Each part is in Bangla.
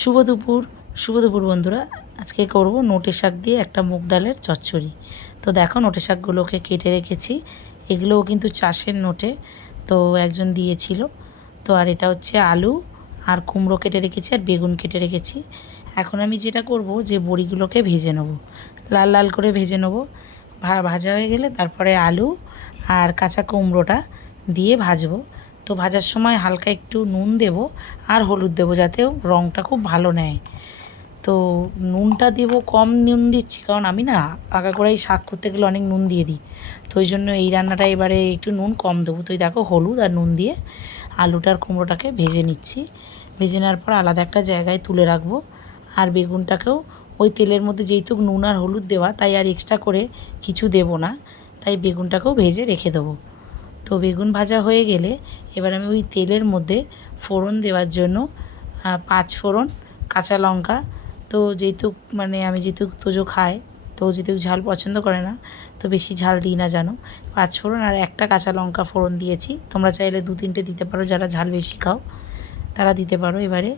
শুভ দুপুর শুভ দুপুর বন্ধুরা। আজকে করব নোটে শাক দিয়ে একটা মুগ ডালের চচ্চড়ি। তো দেখো নোটে শাকগুলোকে কেটে রেখেছি। এগুলোও কিন্তু চাষের নোটে, তো একজন দিয়েছিল। তো আর এটা হচ্ছে আলু আর কুমড়ো কেটে রেখেছি আর বেগুন কেটে রেখেছি। এখন আমি যেটা করব যে বড়িগুলোকে ভেজে নেব। লাল লাল করে ভেজে নেব। ভাজা হয়ে গেলে তারপরে আলু আর কাঁচা কুমড়োটা দিয়ে ভাজবো। তো ভাজার সময় হালকা একটু নুন দেব আর হলুদ দেবো যাতে রঙটা খুব ভালো নেয়। তো নুনটা দেবো, কম নুন দিচ্ছি, কারণ আমি না আগাগোড়াই শাক করতে গেলে অনেক নুন দিয়ে দিই। তো ওই জন্য এই রান্নাটা এবারে একটু নুন কম দেবো। তো দেখো হলুদ আর নুন দিয়ে আলুটার কুমড়োটাকে ভেজে নিচ্ছি। ভেজে নেওয়ার পর আলাদা একটা জায়গায় তুলে রাখব। আর বেগুনটাকেও ওই তেলের মধ্যে যেহেতু নুন আর হলুদ দেওয়া, তাই আর এক্সট্রা করে কিছু দেবো না। তাই বেগুনটাকেও ভেজে রেখে দেবো। তো বেগুন ভাজা হয়ে গেলে এবার আমি ওই তেলের মধ্যে ফোড়ন দেওয়ার জন্য পাঁচ ফোড়ন, কাঁচা লঙ্কা। তো যেহেতু মানে আমি যেহেতু তোজো খায় তো যেহেতু ঝাল পছন্দ করে না, তো বেশি ঝাল দিই না জানো। পাঁচ ফোড়ন আর একটা কাঁচা লঙ্কা ফোড়ন দিয়েছি। তোমরা চাইলে দু তিনটে দিতে পারো, যারা ঝাল বেশি খাও, তারা দিতে পারো। এবারে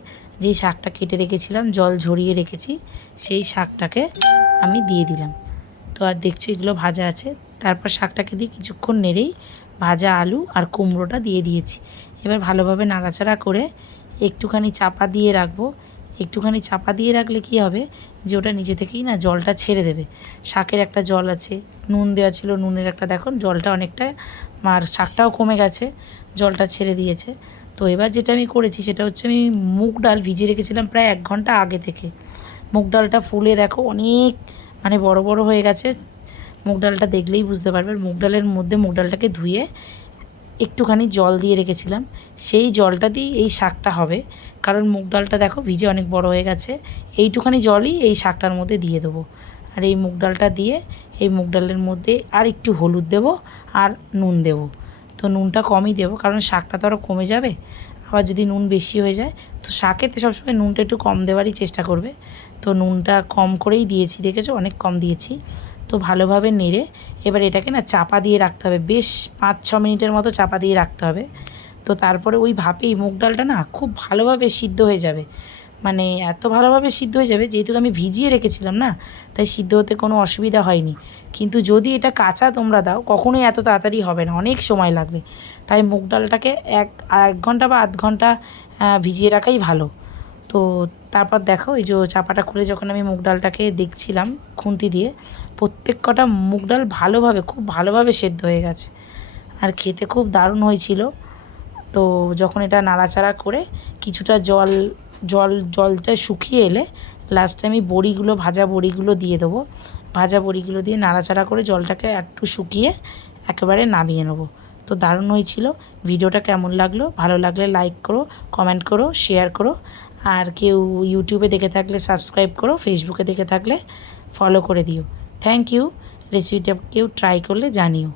যেই শাকটা কেটে রেখেছিলাম, জল ঝরিয়ে রেখেছি, সেই শাকটাকে আমি দিয়ে দিলাম। তো আর দেখছ এগুলো ভাজা আছে। তারপর শাকটাকে দিয়ে কিছুক্ষণ নেড়েই ভাজা আলু আর কুমড়োটা দিয়ে দিয়েছি। এবার ভালোভাবে নাড়াচাড়া করে একটুখানি চাপা দিয়ে রাখব। একটুখানি চাপা দিয়ে রাখলে কি হবে যে ওটা নিজে থেকেই না জলটা ছেড়ে দেবে। শাকের একটা জল আছে, নুন দেওয়া ছিল, নুনের একটা দেখো জলটা অনেকটা আর শাকটাও কমে গেছে, জলটা ছেড়ে দিয়েছে। তো এবার যেটা আমি করেছি সেটা হচ্ছে আমি মুগ ডাল ভিজিয়ে রেখেছিলাম প্রায় এক ঘণ্টা আগে থেকে। মুগ ডালটা ফুলে দেখো অনেক মানে বড় বড় হয়ে গেছে মুগ ডালটা দেখলেই বুঝতে পারবে মুগ ডালের মধ্যে মুগ ডালটাকে ধুয়ে একটুখানি জল দিয়ে রেখেছিলাম। সেই জলটা দিয়েই এই শাকটা হবে। কারণ মুগ ডালটা দেখো ভিজে অনেক বড় হয়ে গেছে। এইটুখানি জলই এই শাকটার মধ্যে দিয়ে দেবো। আর এই মুগ ডালটা দিয়ে এই মুগ ডালের মধ্যে আর একটু হলুদ দেবো আর নুন দেবো। তো নুনটা কমই দেবো, কারণ শাকটা তো আরও কমে যাবে। আবার যদি নুন বেশি হয়ে যায়, তো শাকে তো সবসময় নুনটা একটু কম দেওয়ারই চেষ্টা করবে। তো নুনটা কম করেই দিয়েছি, দেখেছ? অনেক কম দিয়েছি। তো ভালোভাবে নেড়ে এবার এটাকে না চাপা দিয়ে রাখতে হবে। বেশ পাঁচ ছ মিনিটের মতো চাপা দিয়ে রাখতে হবে। তো তারপরে ওই ভাপেই মুগ ডালটা না খুব ভালোভাবে সিদ্ধ হয়ে যাবে। মানে এত ভালোভাবে সিদ্ধ হয়ে যাবে যেহেতু আমি ভিজিয়ে রেখেছিলাম না, তাই সিদ্ধ হতে কোনো অসুবিধা হয়নি। কিন্তু যদি এটা কাঁচা তোমরা দাও, কখনোই এত তাড়াতাড়ি হবে না, অনেক সময় লাগবে। তাই মুগ ডালটাকে এক এক ঘণ্টা বা আধ ঘণ্টা ভিজিয়ে রাখাই ভালো। তো তারপর দেখো, এই যে চাপাটা খুলে যখন আমি মুগ ডালটাকে দেখছিলাম খুন্তি দিয়ে, প্রত্যেক কটা মুগ ডাল ভালোভাবে, খুব ভালোভাবে সেদ্ধ হয়ে গেছে। আর খেতে খুব দারুণ হয়েছিল। তো যখন এটা নাড়াচাড়া করে কিছুটা জল জল, জলটা শুকিয়ে এলে লাস্টে আমি বড়িগুলো, ভাজা বড়িগুলো দিয়ে দেবো। ভাজা বড়িগুলো দিয়ে নাড়াচাড়া করে জলটাকে একটু শুকিয়ে একেবারে নামিয়ে নেব। তো দারুণ হয়েছিল। ভিডিওটা কেমন লাগল? ভালো লাগলে লাইক করো কমেন্ট করো শেয়ার করো। আর কেউ ইউটিউবে দেখে থাকলে সাবস্ক্রাইব করো ফেসবুকে দেখে থাকলে ফলো করে দিও। থ্যাংক ইউ রেসিপিটা কেউ ট্রাই করলে জানিও।